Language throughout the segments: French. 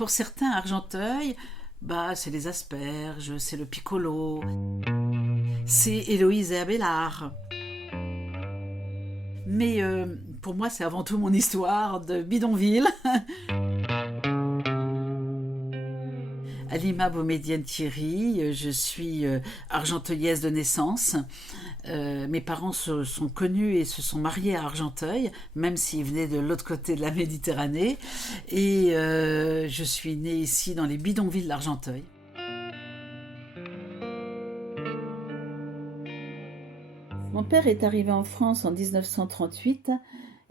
Pour certains, Argenteuil, bah, c'est les asperges, c'est le piccolo, c'est Héloïse et Abélard. Mais pour moi, c'est avant tout mon histoire de bidonville. Alima Bomédienne Thierry, je suis argenteuillaise de naissance. Mes parents se sont connus et se sont mariés à Argenteuil, même s'ils venaient de l'autre côté de la Méditerranée. Et je suis née ici dans les bidonvilles d'Argenteuil. Mon père est arrivé en France en 1938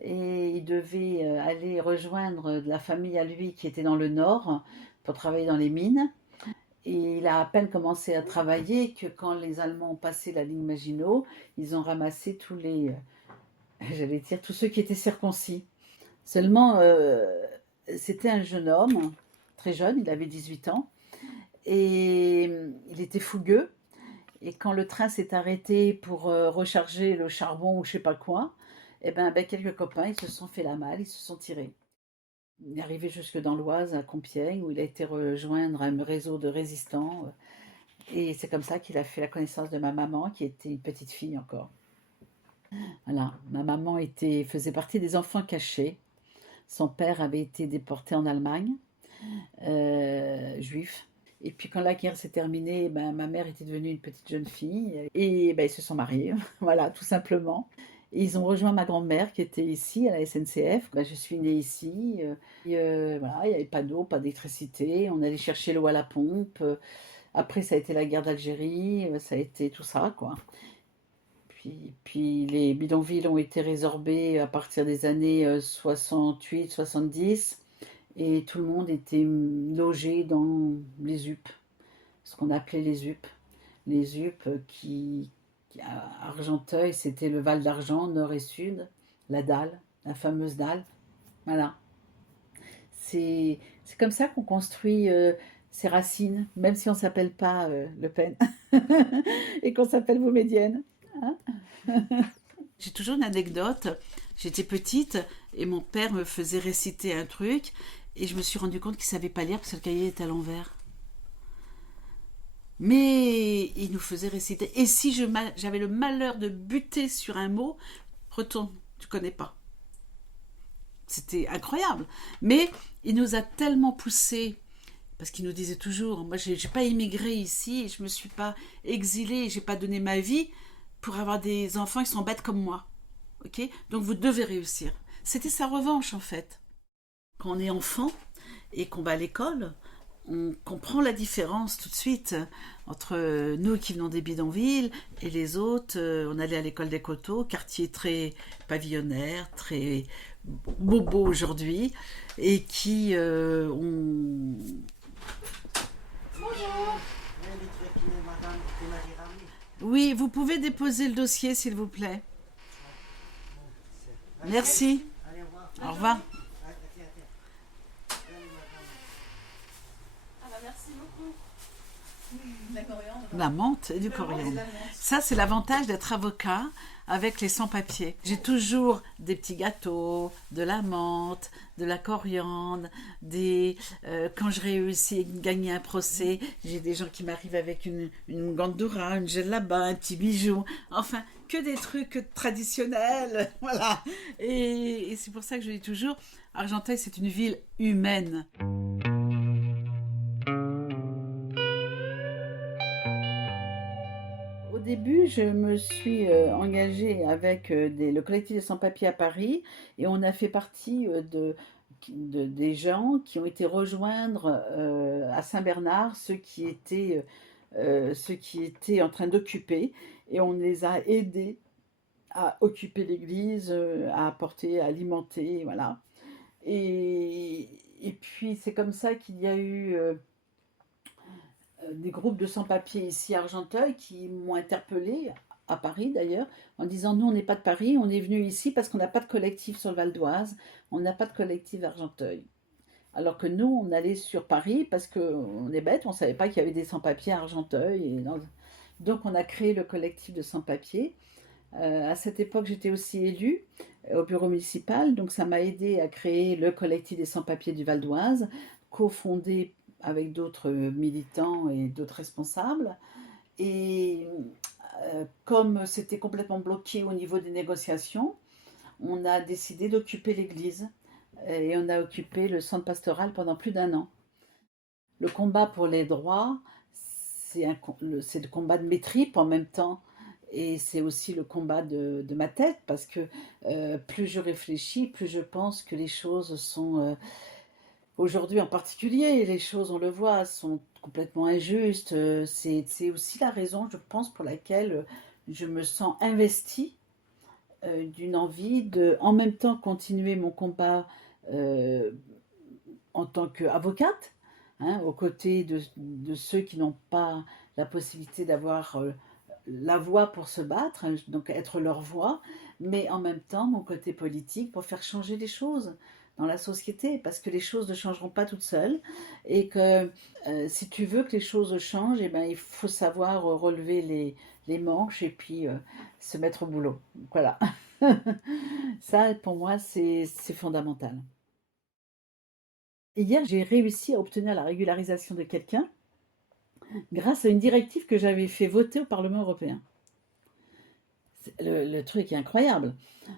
et il devait aller rejoindre la famille à lui qui était dans le nord pour travailler dans les mines. Et il a à peine commencé à travailler que quand les Allemands ont passé la ligne Maginot, ils ont ramassé tous les, j'allais dire, tous ceux qui étaient circoncis. Seulement, c'était un jeune homme, très jeune, il avait 18 ans, et il était fougueux. Et quand le train s'est arrêté pour recharger le charbon ou je sais pas quoi, eh ben, quelques copains, ils se sont fait la malle, ils se sont tirés. Il est arrivé jusque dans l'Oise, à Compiègne, où il a été rejoindre un réseau de résistants. Et c'est comme ça qu'il a fait la connaissance de ma maman, qui était une petite fille encore. Voilà, ma maman faisait partie des enfants cachés. Son père avait été déporté en Allemagne, juif. Et puis quand la guerre s'est terminée, ben, ma mère était devenue une petite jeune fille. Et ben, ils se sont mariés, voilà, tout simplement. Et ils ont rejoint ma grand-mère qui était ici à la SNCF. Ben, je suis née ici. Voilà, il n'y avait pas d'eau, pas d'électricité. On allait chercher l'eau à la pompe. Après, ça a été la guerre d'Algérie, ça a été tout ça, quoi. Puis les bidonvilles ont été résorbés à partir des années 68-70 et tout le monde était logé dans les UP, ce qu'on appelait les UP. Les UP à Argenteuil, c'était le Val d'Argent, nord et sud, la dalle, la fameuse dalle. Voilà. C'est comme ça qu'on construit ses racines, même si on ne s'appelle pas Le Pen et qu'on s'appelle Boumedienne. Hein. J'ai toujours une anecdote. J'étais petite et mon père me faisait réciter un truc et je me suis rendu compte qu'il ne savait pas lire parce que le cahier était à l'envers. Mais il nous faisait réciter. Et si j'avais le malheur de buter sur un mot, retourne, tu connais pas. C'était incroyable. Mais il nous a tellement poussés, parce qu'il nous disait toujours, moi j'ai pas immigré ici, je me suis pas exilée, j'ai pas donné ma vie pour avoir des enfants qui sont bêtes comme moi. Ok. Donc vous devez réussir. C'était sa revanche en fait. Quand on est enfant et qu'on va à l'école, on comprend la différence tout de suite entre nous qui venons des bidonvilles et les autres. On allait à l'école des Coteaux, quartier très pavillonnaire, très bobo aujourd'hui, et qui ont... Bonjour. Oui, vous pouvez déposer le dossier s'il vous plaît. Merci. Allez, au revoir. Au revoir. Ah bah merci beaucoup. De la coriandre. La menthe et du Le menthe et coriandre. la menthe. Ça, c'est l'avantage d'être avocat avec les sans-papiers. J'ai toujours des petits gâteaux, de la menthe, de la coriandre, quand je réussis à gagner un procès, j'ai des gens qui m'arrivent avec une gandoura, une djellaba, un petit bijou. Enfin, que des trucs traditionnels. Voilà. Et c'est pour ça que je dis toujours, Argenteuil, c'est une ville humaine. Au début, je me suis engagée avec le collectif des sans-papiers à Paris et on a fait partie des gens qui ont été rejoindre à Saint-Bernard ceux qui étaient en train d'occuper et on les a aidés à occuper l'église, à apporter, à alimenter, voilà. Et puis c'est comme ça qu'il y a eu des groupes de sans-papiers ici à Argenteuil qui m'ont interpellée, à Paris d'ailleurs, en disant nous on n'est pas de Paris, on est venu ici parce qu'on n'a pas de collectif sur le Val d'Oise, on n'a pas de collectif à Argenteuil. Alors que nous on allait sur Paris parce qu'on est bête, on ne savait pas qu'il y avait des sans-papiers à Argenteuil. Donc on a créé le collectif de sans-papiers. À cette époque, j'étais aussi élue au bureau municipal, donc ça m'a aidé à créer le collectif des sans-papiers du Val d'Oise cofondé avec d'autres militants et d'autres responsables. Et comme c'était complètement bloqué au niveau des négociations, on a décidé d'occuper l'église et on a occupé le centre pastoral pendant plus d'1 an. Le combat pour les droits, c'est le combat de mes tripes en même temps. Et c'est aussi le combat de ma tête, parce que plus je réfléchis, plus je pense que les choses sont, aujourd'hui en particulier, les choses, on le voit, sont complètement injustes. C'est aussi la raison, je pense, pour laquelle je me sens investie d'une envie de, en même temps, continuer mon combat euh, en tant qu'avocate, hein, aux côtés de ceux qui n'ont pas la possibilité d'avoir la voix pour se battre, hein, donc être leur voix, mais en même temps mon côté politique pour faire changer les choses dans la société, parce que les choses ne changeront pas toutes seules, et que si tu veux que les choses changent, eh ben, il faut savoir relever les manches et puis se mettre au boulot. Voilà. Ça, pour moi, c'est fondamental. Hier, j'ai réussi à obtenir la régularisation de quelqu'un grâce à une directive que j'avais fait voter au Parlement européen. Le truc est incroyable.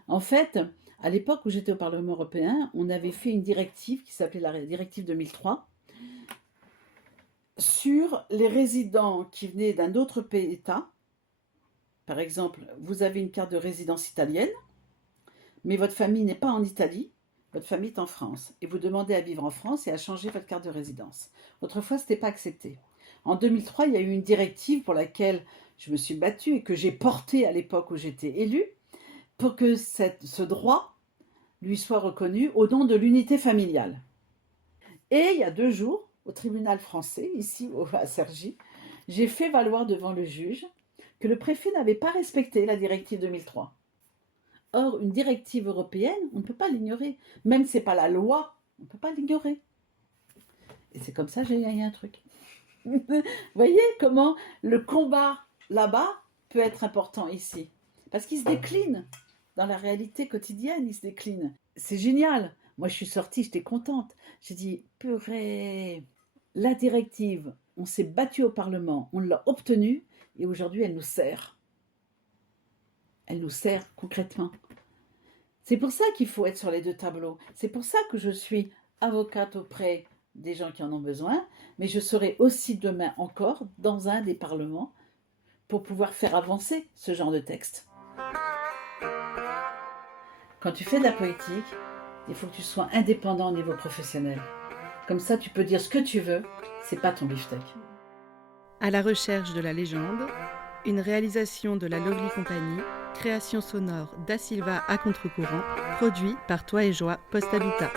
En fait, à l'époque où j'étais au Parlement européen, on avait fait une directive qui s'appelait la directive 2003 sur les résidents qui venaient d'un autre pays État. Par exemple, vous avez une carte de résidence italienne, mais votre famille n'est pas en Italie, votre famille est en France, et vous demandez à vivre en France et à changer votre carte de résidence. Autrefois, ce n'était pas accepté. En 2003, il y a eu une directive pour laquelle je me suis battue et que j'ai portée à l'époque où j'étais élue, pour que ce droit lui soit reconnu au nom de l'unité familiale. Et il y a 2 jours, au tribunal français, ici à Cergy, j'ai fait valoir devant le juge que le préfet n'avait pas respecté la directive 2003. Or, une directive européenne, on ne peut pas l'ignorer. Même si ce n'est pas la loi, on ne peut pas l'ignorer. Et c'est comme ça que j'ai gagné un truc. Vous voyez comment le combat là-bas peut être important ici. Parce qu'il se décline. Dans la réalité quotidienne, il se décline. C'est génial. Moi, je suis sortie, j'étais contente. J'ai dit, purée, la directive, on s'est battu au Parlement, on l'a obtenue, et aujourd'hui, elle nous sert. Elle nous sert concrètement. C'est pour ça qu'il faut être sur les 2 tableaux. C'est pour ça que je suis avocate auprès des gens qui en ont besoin, mais je serai aussi demain encore dans un des parlements pour pouvoir faire avancer ce genre de texte. Quand tu fais de la politique, il faut que tu sois indépendant au niveau professionnel. Comme ça, tu peux dire ce que tu veux, c'est pas ton beefsteak. À la recherche de la légende, une réalisation de la Lovely Company, création sonore d'A Silva à contre-courant, produit par Toi et Joie Post Habitat.